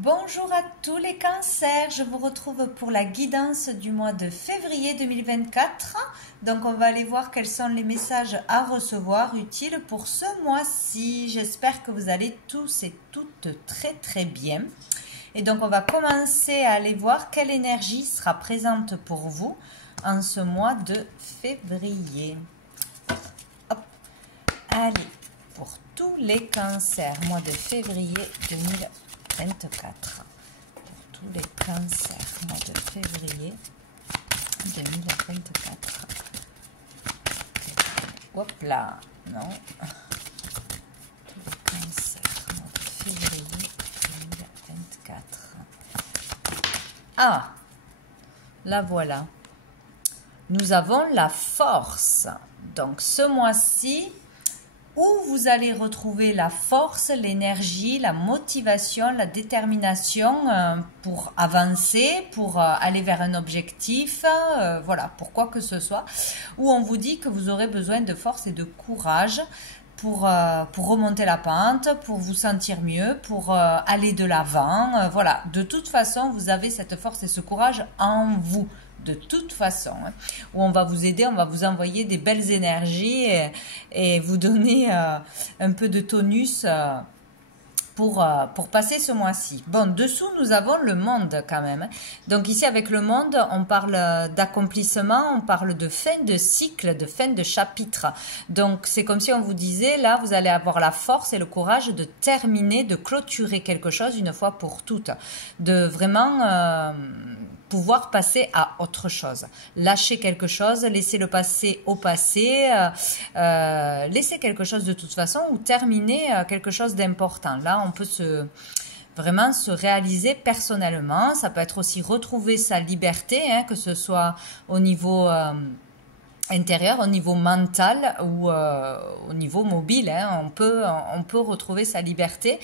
Bonjour à tous les cancers, je vous retrouve pour la guidance du mois de février 2024. Donc on va aller voir quels sont les messages à recevoir utiles pour ce mois-ci. J'espère que vous allez tous et toutes très bien. Et donc on va commencer à aller voir quelle énergie sera présente pour vous en ce mois de février. Hop. Allez, pour tous les cancers, mois de février 2024. Pour tous les cancers, mois de février 2024. Hop là, non. Tous les cancers, mois de février 2024. Ah, la voilà. Nous avons la force. Donc ce mois-ci, où vous allez retrouver la force, l'énergie, la motivation, la détermination pour avancer, pour aller vers un objectif, voilà, pour quoi que ce soit, où on vous dit que vous aurez besoin de force et de courage pour remonter la pente, pour vous sentir mieux, pour aller de l'avant, voilà, de toute façon, vous avez cette force et ce courage en vous. De toute façon, où on va vous aider, on va vous envoyer des belles énergies et vous donner un peu de tonus pour passer ce mois-ci. Bon, dessous, nous avons le monde quand même. Donc ici, avec le monde, on parle d'accomplissement, on parle de fin de cycle, de fin de chapitre. Donc c'est comme si on vous disait, là, vous allez avoir la force et le courage de terminer, de clôturer quelque chose une fois pour toutes. De vraiment pouvoir passer à autre chose, lâcher quelque chose, laisser le passé au passé, laisser quelque chose de toute façon ou terminer quelque chose d'important. Là, on peut vraiment se réaliser personnellement. Ça peut être aussi retrouver sa liberté, hein, que ce soit au niveau intérieur, au niveau mental ou au niveau mobile. Hein, on peut retrouver sa liberté.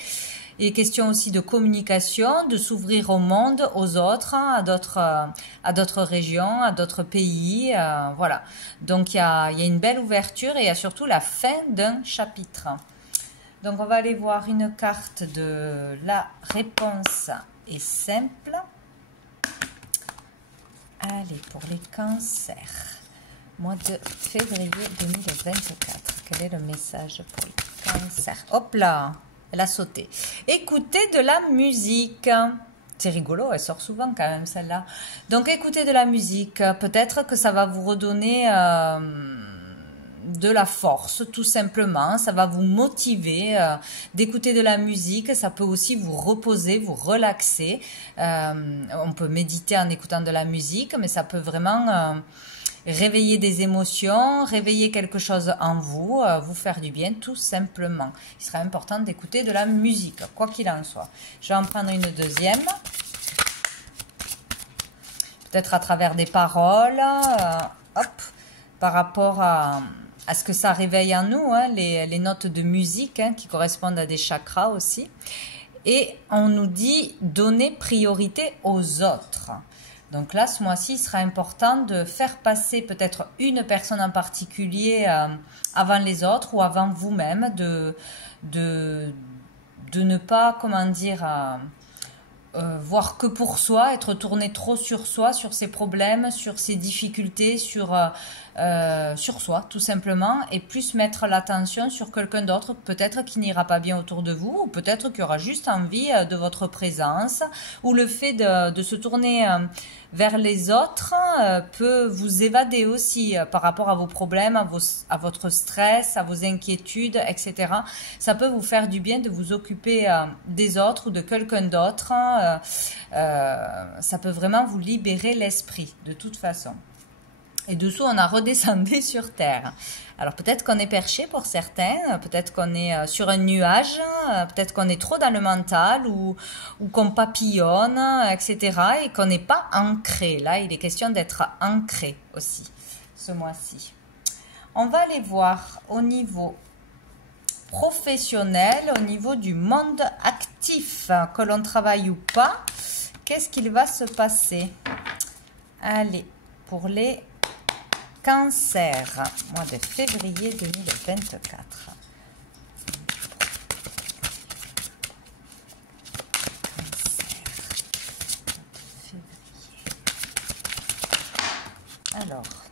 Et question aussi de communication, de s'ouvrir au monde, aux autres, à d'autres régions, à d'autres pays, voilà. Donc il y a une belle ouverture et il y a surtout la fin d'un chapitre. Donc on va aller voir une carte de la réponse est simple. Allez, pour les cancers, mois de février 2024, quel est le message pour les cancers? Hop là! Elle a sauté. Écoutez de la musique. C'est rigolo, elle sort souvent quand même celle-là. Donc écoutez de la musique. Peut-être que ça va vous redonner de la force, tout simplement. Ça va vous motiver d'écouter de la musique. Ça peut aussi vous reposer, vous relaxer. On peut méditer en écoutant de la musique, mais ça peut vraiment réveiller des émotions, réveiller quelque chose en vous, vous faire du bien tout simplement. Il sera important d'écouter de la musique, quoi qu'il en soit. Je vais en prendre une deuxième. Peut-être à travers des paroles, hop, par rapport à ce que ça réveille en nous, hein, les notes de musique qui correspondent à des chakras aussi. Et on nous dit donner priorité aux autres. Donc là, ce mois-ci, il sera important de faire passer peut-être une personne en particulier avant les autres ou avant vous-même, de ne pas, comment dire, voir que pour soi, être tourné trop sur soi, sur ses problèmes, sur ses difficultés, sur soi tout simplement, et plus mettre l'attention sur quelqu'un d'autre, peut-être qui n'ira pas bien autour de vous, ou peut-être qui aura juste envie de votre présence, ou le fait de se tourner vers les autres peut vous évader aussi par rapport à vos problèmes, à votre stress, à vos inquiétudes, etc. Ça peut vous faire du bien de vous occuper des autres ou de quelqu'un d'autre. Ça peut vraiment vous libérer l'esprit, de toute façon. Et dessous, on a redescendu sur Terre. Alors peut-être qu'on est perché pour certains, peut-être qu'on est sur un nuage, peut-être qu'on est trop dans le mental ou qu'on papillonne, etc. et qu'on n'est pas ancré. Là, il est question d'être ancré aussi, ce mois-ci. On va aller voir au niveau professionnel, au niveau du monde actif, que l'on travaille ou pas, qu'est-ce qu'il va se passer? Allez, pour les cancers, mois de février 2024. Cancer.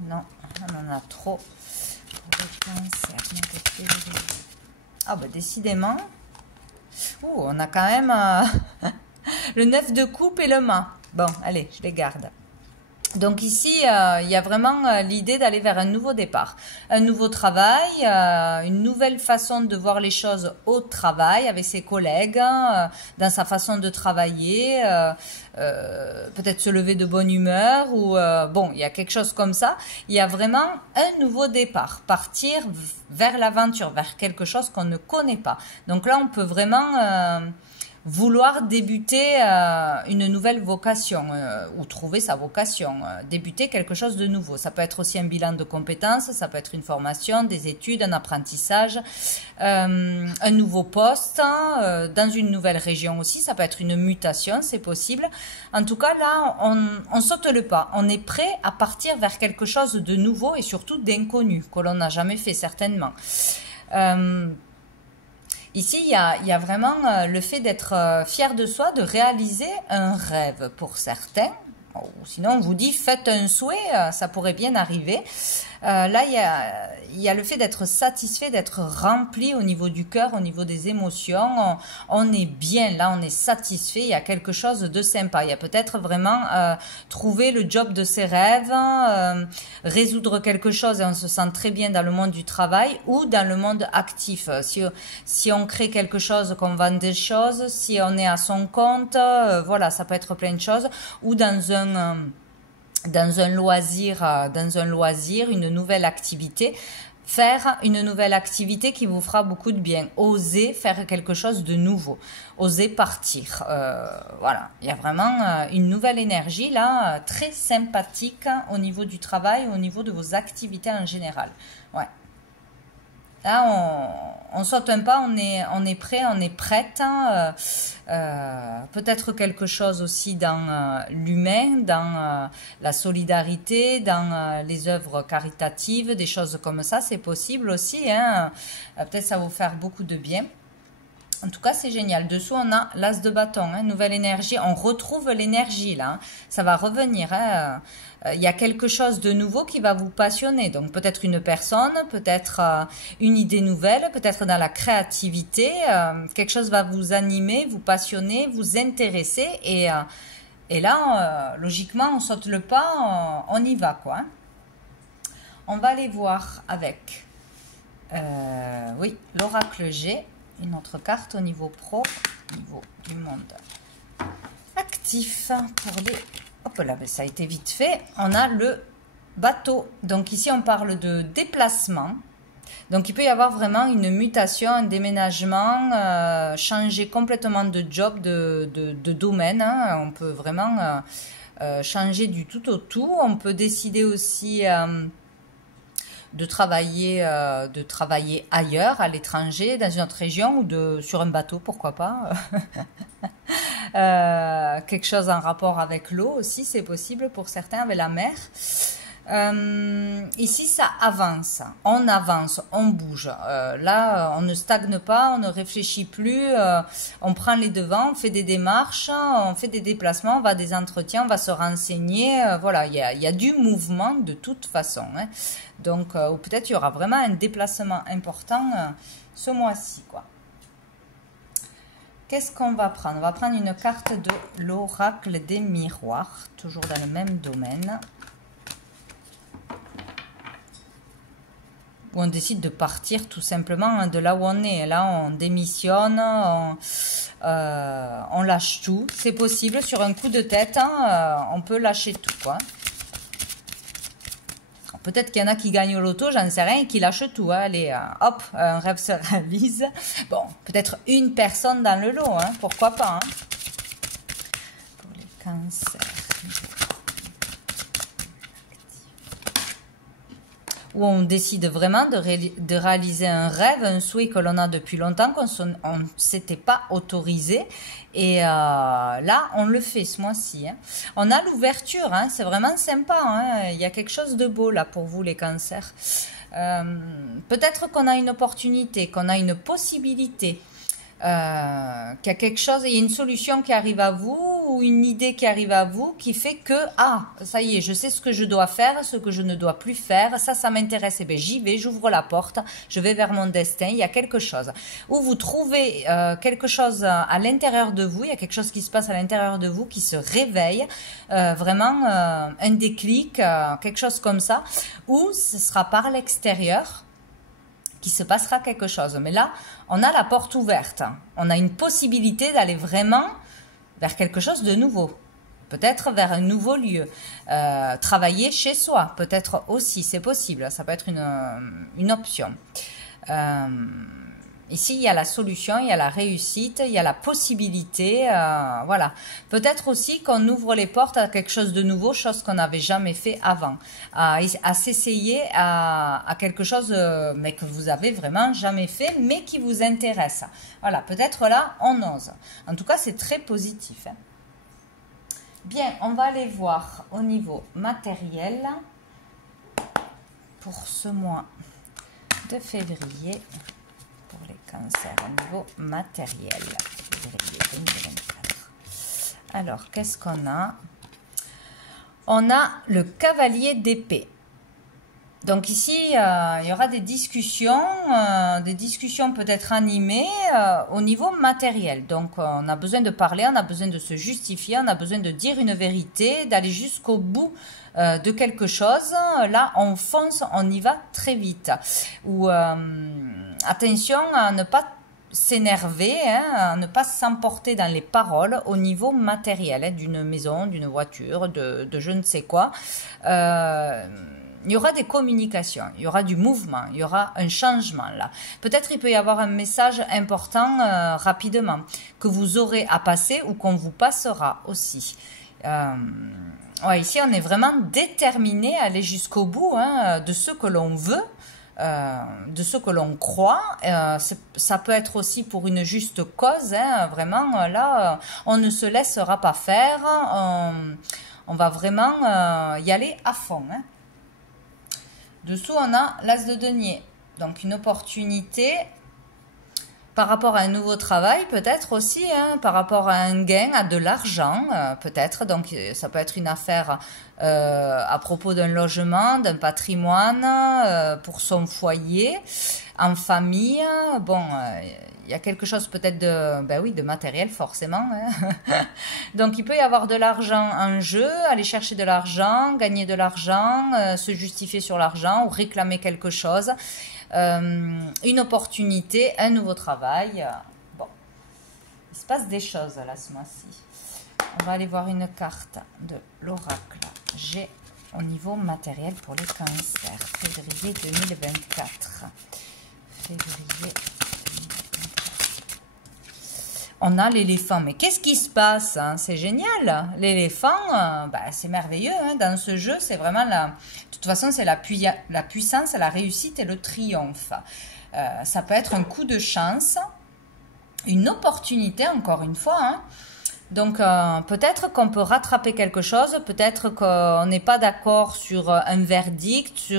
non, on en a trop. Pour le cancer, mois de février. Ah bah décidément. Ouh, on a quand même le 9 de coupe et le mât. Bon, allez, je les garde. Donc ici, il y a vraiment l'idée d'aller vers un nouveau départ, un nouveau travail, une nouvelle façon de voir les choses au travail avec ses collègues, dans sa façon de travailler, peut-être se lever de bonne humeur ou bon, il y a quelque chose comme ça. Il y a vraiment un nouveau départ, partir vers l'aventure, vers quelque chose qu'on ne connaît pas. Donc là, on peut vraiment vouloir débuter une nouvelle vocation ou trouver sa vocation, débuter quelque chose de nouveau. Ça peut être aussi un bilan de compétences, ça peut être une formation, des études, un apprentissage, un nouveau poste, dans une nouvelle région aussi, ça peut être une mutation, c'est possible. En tout cas, là, on saute le pas. On est prêt à partir vers quelque chose de nouveau et surtout d'inconnu, que l'on n'a jamais fait certainement. Ici, il y a vraiment le fait d'être fier de soi, de réaliser un rêve pour certains. Ou sinon, on vous dit, faites un souhait, ça pourrait bien arriver. Là, il y a le fait d'être satisfait, d'être rempli au niveau du cœur, au niveau des émotions. On est bien, là, on est satisfait. Il y a quelque chose de sympa. Il y a peut-être vraiment trouver le job de ses rêves, résoudre quelque chose et on se sent très bien dans le monde du travail ou dans le monde actif. Si on crée quelque chose, qu'on vend des choses, si on est à son compte, voilà, ça peut être plein de choses. Ou dans un loisir, une nouvelle activité, faire une nouvelle activité qui vous fera beaucoup de bien. Oser faire quelque chose de nouveau, oser partir. Voilà, il y a vraiment une nouvelle énergie là, très sympathique au niveau du travail, au niveau de vos activités en général. Ouais. Là, on saute un pas, on est prêt, on est prête. Peut-être quelque chose aussi dans l'humain, dans la solidarité, dans les œuvres caritatives, des choses comme ça, c'est possible aussi. Hein. Peut-être ça va vous faire beaucoup de bien. En tout cas, c'est génial. Dessous, on a l'as de bâton, hein, nouvelle énergie. On retrouve l'énergie là. Hein. Ça va revenir. Hein. Il y a quelque chose de nouveau qui va vous passionner. Donc peut-être une personne, peut-être une idée nouvelle, peut-être dans la créativité. Quelque chose va vous animer, vous passionner, vous intéresser. Et là, logiquement, on saute le pas, on y va, quoi. Hein. On va aller voir avec, oui, l'oracle G. Une autre carte au niveau pro, au niveau du monde actif. Pour les... Hop là, ça a été vite fait. On a le bateau. Donc ici, on parle de déplacement. Donc il peut y avoir vraiment une mutation, un déménagement, changer complètement de job, de domaine. Hein. On peut vraiment changer du tout au tout. On peut décider aussi... de travailler ailleurs, à l'étranger, dans une autre région ou sur un bateau, pourquoi pas. Quelque chose en rapport avec l'eau aussi, c'est possible pour certains, avec la mer. Ici, ça avance, on bouge. Là, on ne stagne pas, on ne réfléchit plus, on prend les devants, on fait des démarches, on fait des déplacements, on va à des entretiens, on va se renseigner. Voilà, il y a du mouvement de toute façon. Hein. Donc, ou peut-être il y aura vraiment un déplacement important ce mois-ci, quoi. Qu'est-ce qu'on va prendre? On va prendre une carte de l'oracle des miroirs, toujours dans le même domaine. Où on décide de partir tout simplement de là où on est. Là, on démissionne, on lâche tout. C'est possible sur un coup de tête, hein, on peut lâcher tout, quoi. Peut-être qu'il y en a qui gagnent au loto, j'en sais rien, et qui lâchent tout. Hein. Allez, hop, un rêve se réalise. Bon, peut-être une personne dans le lot, hein, pourquoi pas. Hein. Pour les cancers. Où on décide vraiment de réaliser un rêve, un souhait que l'on a depuis longtemps, qu'on ne s'était pas autorisé. Et là, on le fait ce mois-ci. Hein. On a l'ouverture, hein, c'est vraiment sympa. Hein. Il y a quelque chose de beau là pour vous, les cancers. Peut-être qu'on a une opportunité, qu'on a une possibilité qu'il y a quelque chose, il y a une solution qui arrive à vous ou une idée qui arrive à vous qui fait que, ah, ça y est, je sais ce que je dois faire, ce que je ne dois plus faire, ça m'intéresse, et bien j'y vais, j'ouvre la porte, je vais vers mon destin, il y a quelque chose. Ou vous trouvez quelque chose à l'intérieur de vous, il y a quelque chose qui se passe à l'intérieur de vous qui se réveille, vraiment un déclic, quelque chose comme ça, ou ce sera par l'extérieur, qu'il se passera quelque chose. Mais là, on a la porte ouverte. On a une possibilité d'aller vraiment vers quelque chose de nouveau. Peut-être vers un nouveau lieu. Travailler chez soi, peut-être aussi, c'est possible. Ça peut être une option. Ici, il y a la solution, il y a la réussite, il y a la possibilité, voilà. Peut-être aussi qu'on ouvre les portes à quelque chose de nouveau, chose qu'on n'avait jamais fait avant, à s'essayer à quelque chose, mais que vous avez vraiment jamais fait, mais qui vous intéresse. Voilà, peut-être là, on ose. En tout cas, c'est très positif. Hein. Bien, on va aller voir au niveau matériel pour ce mois de février. Pour les cancers au niveau matériel. Février 2024. Alors, qu'est-ce qu'on a? On a le cavalier d'épée. Donc ici, il y aura des discussions peut-être animées au niveau matériel. Donc, on a besoin de parler, on a besoin de se justifier, on a besoin de dire une vérité, d'aller jusqu'au bout de quelque chose. Là, on fonce, on y va très vite. Ou attention à ne pas s'énerver, hein, à ne pas s'emporter dans les paroles au niveau matériel, hein, d'une maison, d'une voiture, de je ne sais quoi. Il y aura des communications, il y aura du mouvement, il y aura un changement là. Peut-être il peut y avoir un message important rapidement que vous aurez à passer ou qu'on vous passera aussi. Ouais, ici, on est vraiment déterminé à aller jusqu'au bout hein, de ce que l'on veut, de ce que l'on croit. Ça peut être aussi pour une juste cause. Hein, vraiment, là, on ne se laissera pas faire. On va vraiment y aller à fond. Hein. Dessous, on a l'as de denier. Donc, une opportunité par rapport à un nouveau travail, peut-être aussi, hein, par rapport à un gain, à de l'argent, peut-être. Donc, ça peut être une affaire à propos d'un logement, d'un patrimoine, pour son foyer, en famille. Bon, il y a quelque chose peut-être de, ben oui, de matériel, forcément. Hein. Donc, il peut y avoir de l'argent en jeu, aller chercher de l'argent, gagner de l'argent, se justifier sur l'argent ou réclamer quelque chose. Une opportunité, un nouveau travail. Bon, il se passe des choses là ce mois-ci. On va aller voir une carte de l'oracle G au niveau matériel pour les cancers. Février 2024. Février 2024. On a l'éléphant. Mais qu'est-ce qui se passe hein? C'est génial. L'éléphant, bah, c'est merveilleux. Hein? Dans ce jeu, c'est vraiment la... De toute façon, c'est la puissance, la réussite et le triomphe. Ça peut être un coup de chance, une opportunité, encore une fois. Hein. Donc, peut-être qu'on peut rattraper quelque chose, peut-être qu'on n'est pas d'accord sur un verdict,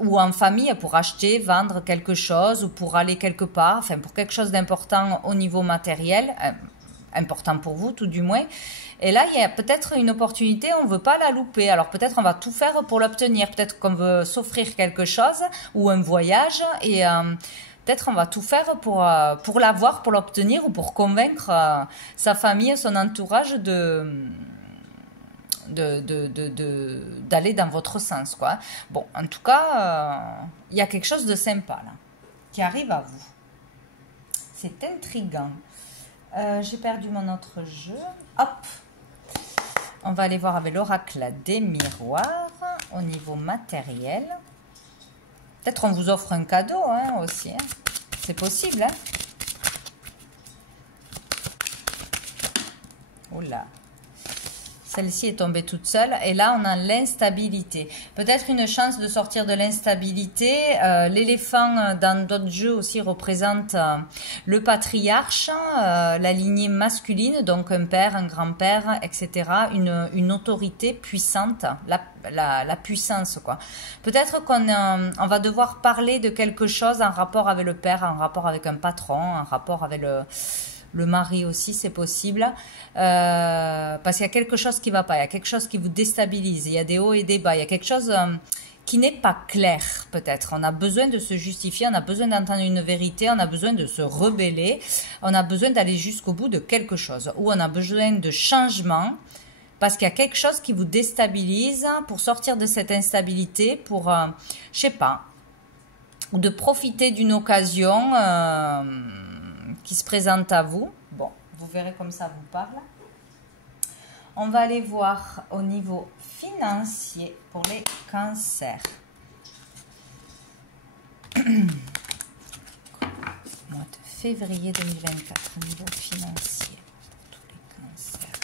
ou en famille pour acheter, vendre quelque chose, ou pour aller quelque part, enfin, pour quelque chose d'important au niveau matériel, important pour vous tout du moins. Et là, il y a peut-être une opportunité, on ne veut pas la louper. Alors peut-être on va tout faire pour l'obtenir. Peut-être qu'on veut s'offrir quelque chose ou un voyage et peut-être on va tout faire pour l'avoir, pour l'obtenir ou pour convaincre sa famille, son entourage d'aller dans votre sens, quoi. Bon, en tout cas, il y a quelque chose de sympa là, qui arrive à vous. C'est intriguant. J'ai perdu mon autre jeu. Hop! On va aller voir avec l'oracle des miroirs au niveau matériel. Peut-être on vous offre un cadeau hein, aussi. Hein. C'est possible. Hein. Oula. Celle-ci est tombée toute seule. Et là, on a l'instabilité. Peut-être une chance de sortir de l'instabilité. L'éléphant, dans d'autres jeux aussi, représente le patriarche, la lignée masculine, donc un père, un grand-père, etc. Une autorité puissante, la puissance, quoi. Peut-être qu'on on va devoir parler de quelque chose en rapport avec le père, en rapport avec un patron, en rapport avec le mari aussi, c'est possible, parce qu'il y a quelque chose qui ne va pas, il y a quelque chose qui vous déstabilise, il y a des hauts et des bas, il y a quelque chose qui n'est pas clair peut-être. On a besoin de se justifier, on a besoin d'entendre une vérité, on a besoin de se rebeller, on a besoin d'aller jusqu'au bout de quelque chose, ou on a besoin de changement, parce qu'il y a quelque chose qui vous déstabilise pour sortir de cette instabilité, pour, je sais pas, ou de profiter d'une occasion qui se présente à vous. Bon, vous verrez comme ça vous parle. On va aller voir au niveau financier pour les cancers. Mois de février 2024, au niveau financier pour tous les cancers.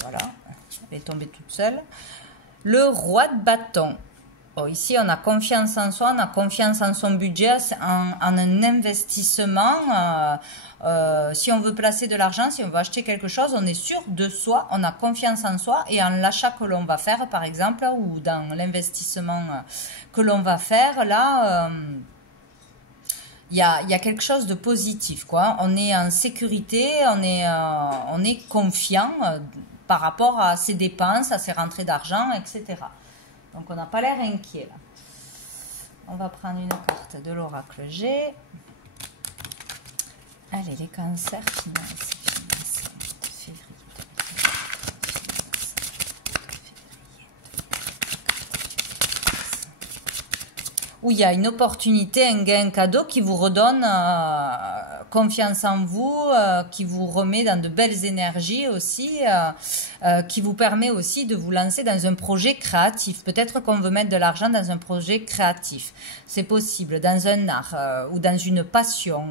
Voilà, elle est tombée toute seule. Le roi de bâton. Bon, ici, on a confiance en soi, on a confiance en son budget, en un investissement. Si on veut placer de l'argent, si on veut acheter quelque chose, on est sûr de soi, on a confiance en soi et en l'achat que l'on va faire, par exemple, ou dans l'investissement que l'on va faire, là, il y a quelque chose de positif, quoi. On est en sécurité, on est confiant par rapport à ses dépenses, à ses rentrées d'argent, etc. Donc, on n'a pas l'air inquiet, là. On va prendre une carte de l'oracle G. Allez, les cancers financiers de février. Où il y a une opportunité, un gain, un cadeau qui vous redonne confiance en vous, qui vous remet dans de belles énergies aussi, qui vous permet aussi de vous lancer dans un projet créatif. Peut-être qu'on veut mettre de l'argent dans un projet créatif. C'est possible, dans un art ou dans une passion.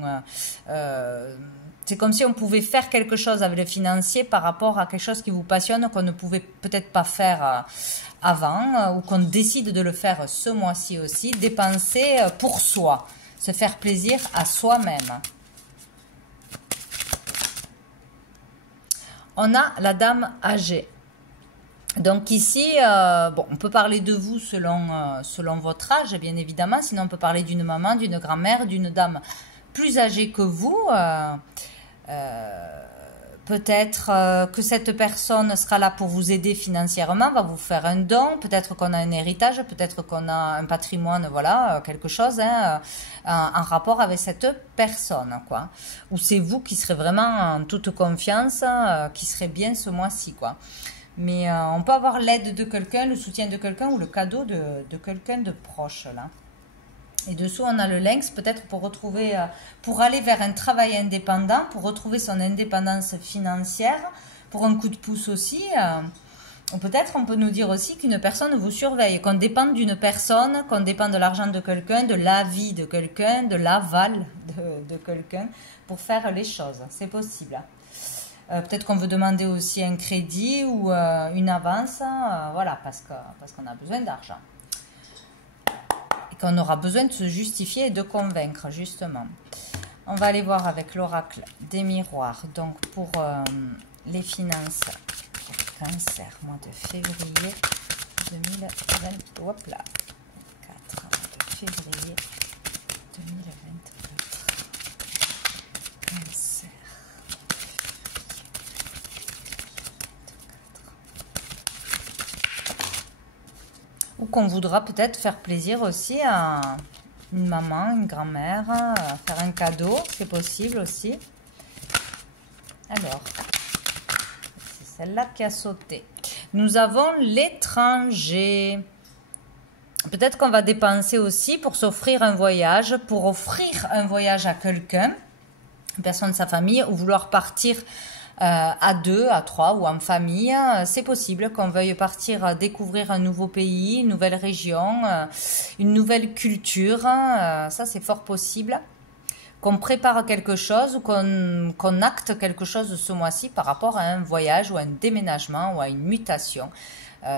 C'est comme si on pouvait faire quelque chose avec le financier par rapport à quelque chose qui vous passionne, qu'on ne pouvait peut-être pas faire avant, ou qu'on décide de le faire ce mois-ci aussi. Dépenser pour soi, se faire plaisir à soi-même. On a la dame âgée. Donc ici, bon, on peut parler de vous selon votre âge, bien évidemment. Sinon, on peut parler d'une maman, d'une grand-mère, d'une dame plus âgée que vous. Peut-être que cette personne sera là pour vous aider financièrement, va vous faire un don. Peut-être qu'on a un héritage, peut-être qu'on a un patrimoine, voilà, quelque chose en rapport avec cette personne, quoi. Ou c'est vous qui serez vraiment en toute confiance, qui serez bien ce mois-ci, quoi. Mais on peut avoir l'aide de quelqu'un, le soutien de quelqu'un ou le cadeau de quelqu'un de proche, là. Et dessous, on a le lynx, peut-être pour retrouver, pour aller vers un travail indépendant, pour retrouver son indépendance financière, pour un coup de pouce aussi. Ou peut-être, on peut nous dire aussi qu'une personne vous surveille, qu'on dépend d'une personne, qu'on dépend de l'argent de quelqu'un, de l'avis de quelqu'un, de l'aval de quelqu'un, pour faire les choses. C'est possible. Peut-être qu'on veut demander aussi un crédit ou une avance, voilà, parce qu'on a besoin d'argent. Qu'on aura besoin de se justifier et de convaincre, justement. On va aller voir avec l'oracle des miroirs. Donc, pour les finances, cancer, mois de février 2020. Hop là. 4 mois de février 2024. Cancer. Ou qu'on voudra peut-être faire plaisir aussi à une maman, une grand-mère, faire un cadeau, c'est possible aussi. Alors, c'est celle-là qui a sauté. Nous avons l'étranger. Peut-être qu'on va dépenser aussi pour s'offrir un voyage, pour offrir un voyage à quelqu'un, une personne de sa famille, ou vouloir partir à 2, à 3 ou en famille. C'est possible qu'on veuille partir découvrir un nouveau pays, une nouvelle région, une nouvelle culture. Ça, c'est fort possible. qu'on prépare quelque chose ou qu'on acte quelque chose ce mois-ci par rapport à un voyage ou à un déménagement ou à une mutation.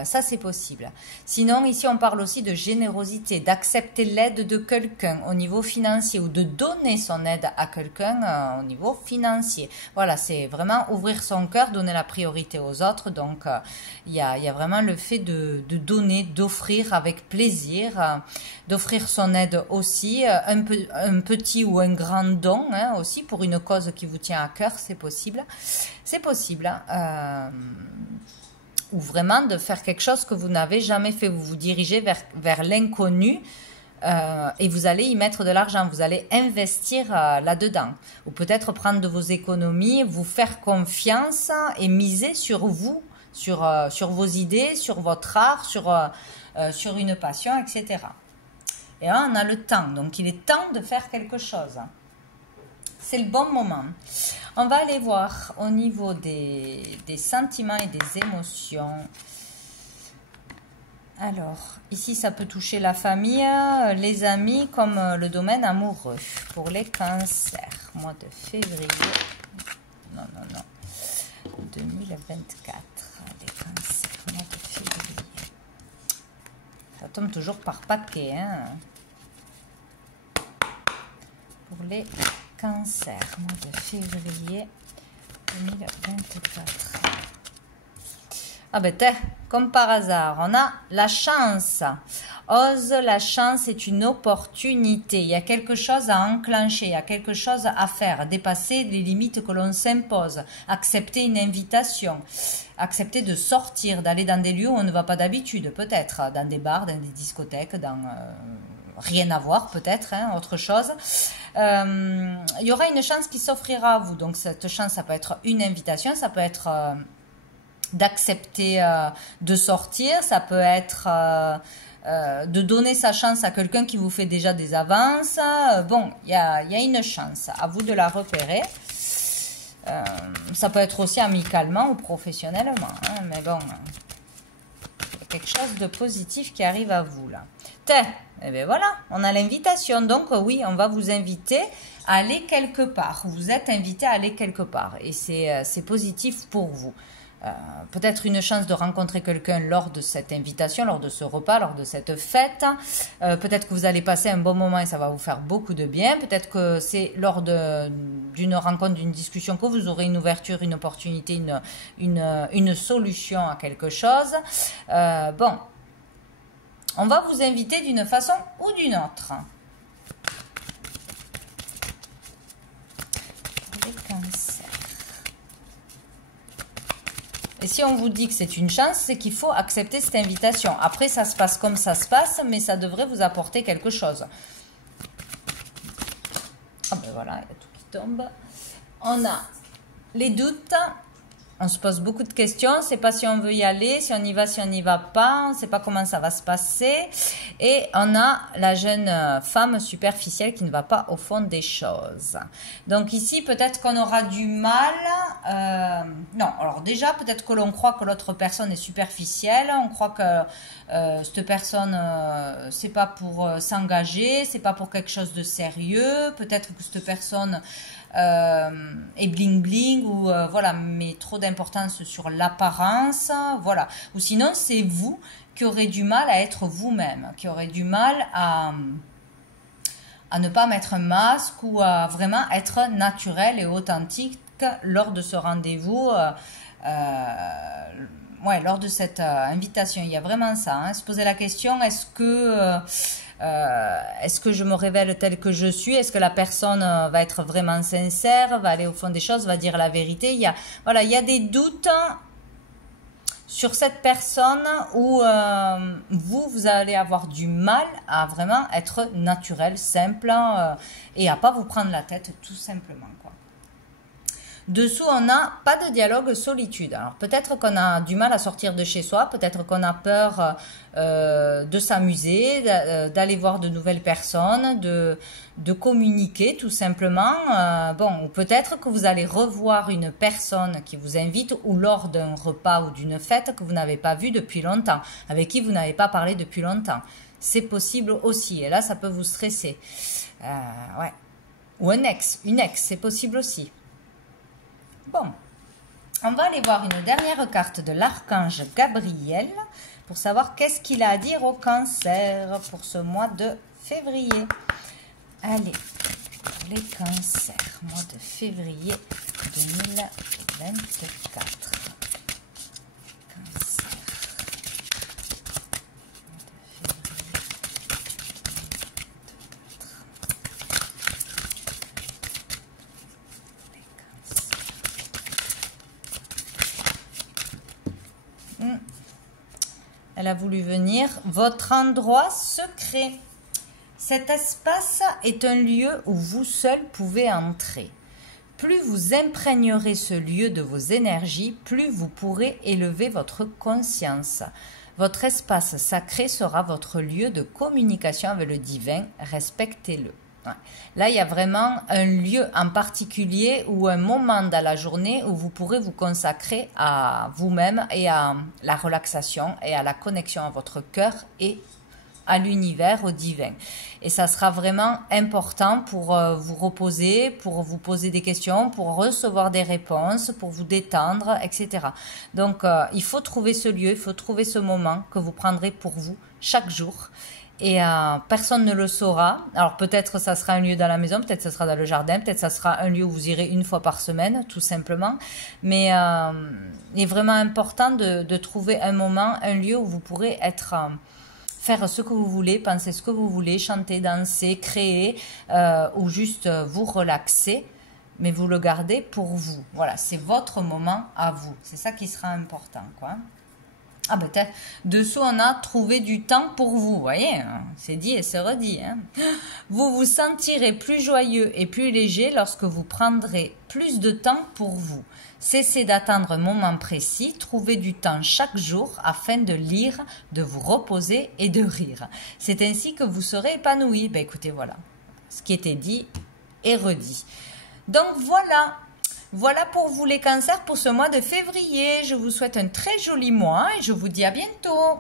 Ça, c'est possible. Sinon, ici, on parle aussi de générosité, d'accepter l'aide de quelqu'un au niveau financier ou de donner son aide à quelqu'un au niveau financier. Voilà, c'est vraiment ouvrir son cœur, donner la priorité aux autres. Donc, il y a vraiment le fait de donner, d'offrir avec plaisir, d'offrir son aide aussi, un petit ou un grand don hein, aussi pour une cause qui vous tient à cœur, c'est possible. C'est possible. Ou vraiment de faire quelque chose que vous n'avez jamais fait. Vous vous dirigez vers l'inconnu et vous allez y mettre de l'argent. Vous allez investir là-dedans. Ou peut-être prendre de vos économies, vous faire confiance et miser sur vous, sur vos idées, sur votre art, sur une passion, etc. Et là, on a le temps. Donc, il est temps de faire quelque chose. C'est le bon moment. On va aller voir au niveau des sentiments et des émotions. Alors, ici, ça peut toucher la famille, les amis, comme le domaine amoureux. Pour les cancers, mois de février. Non. 2024. Les cancers, mois de février. Ça tombe toujours par paquet, hein. Pour les Cancer, mois de février 2024. Ah ben comme par hasard, on a la chance. Ose, la chance est une opportunité. Il y a quelque chose à enclencher, il y a quelque chose à faire, dépasser les limites que l'on s'impose, accepter une invitation, accepter de sortir, d'aller dans des lieux où on ne va pas d'habitude, peut-être, dans des bars, dans des discothèques, dans... rien à voir peut-être, hein, autre chose. Il y aura une chance qui s'offrira à vous. Donc cette chance, ça peut être une invitation, ça peut être d'accepter de sortir, ça peut être de donner sa chance à quelqu'un qui vous fait déjà des avances. Bon, il y a une chance, à vous de la repérer. Ça peut être aussi amicalement ou professionnellement, hein, mais bon, il y a quelque chose de positif qui arrive à vous là. Et bien voilà, on a l'invitation. Donc oui, on va vous inviter à aller quelque part. Vous êtes invité à aller quelque part. Et c'est positif pour vous. Peut-être une chance de rencontrer quelqu'un lors de cette invitation, lors de ce repas, lors de cette fête. Peut-être que vous allez passer un bon moment et ça va vous faire beaucoup de bien. Peut-être que c'est lors d'une rencontre, d'une discussion que vous aurez une ouverture, une opportunité, une solution à quelque chose. Bon. On va vous inviter d'une façon ou d'une autre. Les cancers. Et si on vous dit que c'est une chance, c'est qu'il faut accepter cette invitation. Après, ça se passe comme ça se passe, mais ça devrait vous apporter quelque chose. Ah ben voilà, il y a tout qui tombe. On a les doutes. On se pose beaucoup de questions, on ne sait pas si on veut y aller, si on y va, si on n'y va pas, on ne sait pas comment ça va se passer. Et on a la jeune femme superficielle qui ne va pas au fond des choses. Donc ici, peut-être qu'on aura du mal. Non, alors déjà, peut-être que l'on croit que l'autre personne est superficielle. On croit que cette personne, c'est pas pour s'engager, c'est pas pour quelque chose de sérieux. Peut-être que cette personne... et bling bling ou voilà, met trop d'importance sur l'apparence, voilà, ou sinon c'est vous qui aurez du mal à être vous-même, qui aurez du mal à ne pas mettre un masque ou à vraiment être naturel et authentique lors de ce rendez-vous, ouais, lors de cette invitation. Il y a vraiment ça, hein, se poser la question, est-ce que je me révèle tel que je suis? Est-ce que la personne va être vraiment sincère, va aller au fond des choses, va dire la vérité? Il y a des doutes sur cette personne où vous allez avoir du mal à vraiment être naturel, simple et à pas vous prendre la tête tout simplement, quoi. Dessous, on n'a pas de dialogue solitude. Alors peut-être qu'on a du mal à sortir de chez soi, peut-être qu'on a peur de s'amuser, d'aller voir de nouvelles personnes, de communiquer tout simplement. Bon, ou peut-être que vous allez revoir une personne qui vous invite ou lors d'un repas ou d'une fête que vous n'avez pas vu depuis longtemps, avec qui vous n'avez pas parlé depuis longtemps. C'est possible aussi, et là ça peut vous stresser. Ouais. Ou un ex, une ex, c'est possible aussi. Bon, on va aller voir une dernière carte de l'archange Gabriel pour savoir qu'est-ce qu'il a à dire au cancer pour ce mois de février. Allez, pour les cancers, mois de février 2024. Elle a voulu venir. Votre endroit secret. Cet espace est un lieu où vous seul pouvez entrer. Plus vous imprégnerez ce lieu de vos énergies, plus vous pourrez élever votre conscience. Votre espace sacré sera votre lieu de communication avec le divin. Respectez-le. Là, il y a vraiment un lieu en particulier ou un moment dans la journée où vous pourrez vous consacrer à vous-même et à la relaxation et à la connexion à votre cœur et à l'univers, au divin. Et ça sera vraiment important pour vous reposer, pour vous poser des questions, pour recevoir des réponses, pour vous détendre, etc. Donc, il faut trouver ce lieu, il faut trouver ce moment que vous prendrez pour vous chaque jour. Et personne ne le saura. Alors peut-être ça sera un lieu dans la maison, peut-être ça sera dans le jardin, peut-être ça sera un lieu où vous irez une fois par semaine, tout simplement. Mais il est vraiment important de trouver un moment, un lieu où vous pourrez être... faire ce que vous voulez, penser ce que vous voulez, chanter, danser, créer, ou juste vous relaxer, mais vous le gardez pour vous. Voilà, c'est votre moment à vous. C'est ça qui sera important, quoi. Ah ben, dessous, on a trouvé du temps pour vous, voyez, c'est dit et c'est redit. Hein. Vous vous sentirez plus joyeux et plus léger lorsque vous prendrez plus de temps pour vous. Cessez d'attendre un moment précis, trouvez du temps chaque jour afin de lire, de vous reposer et de rire. C'est ainsi que vous serez épanoui. Ben écoutez, voilà, ce qui était dit est redit. Donc voilà. Voilà pour vous les cancers pour ce mois de février. Je vous souhaite un très joli mois et je vous dis à bientôt.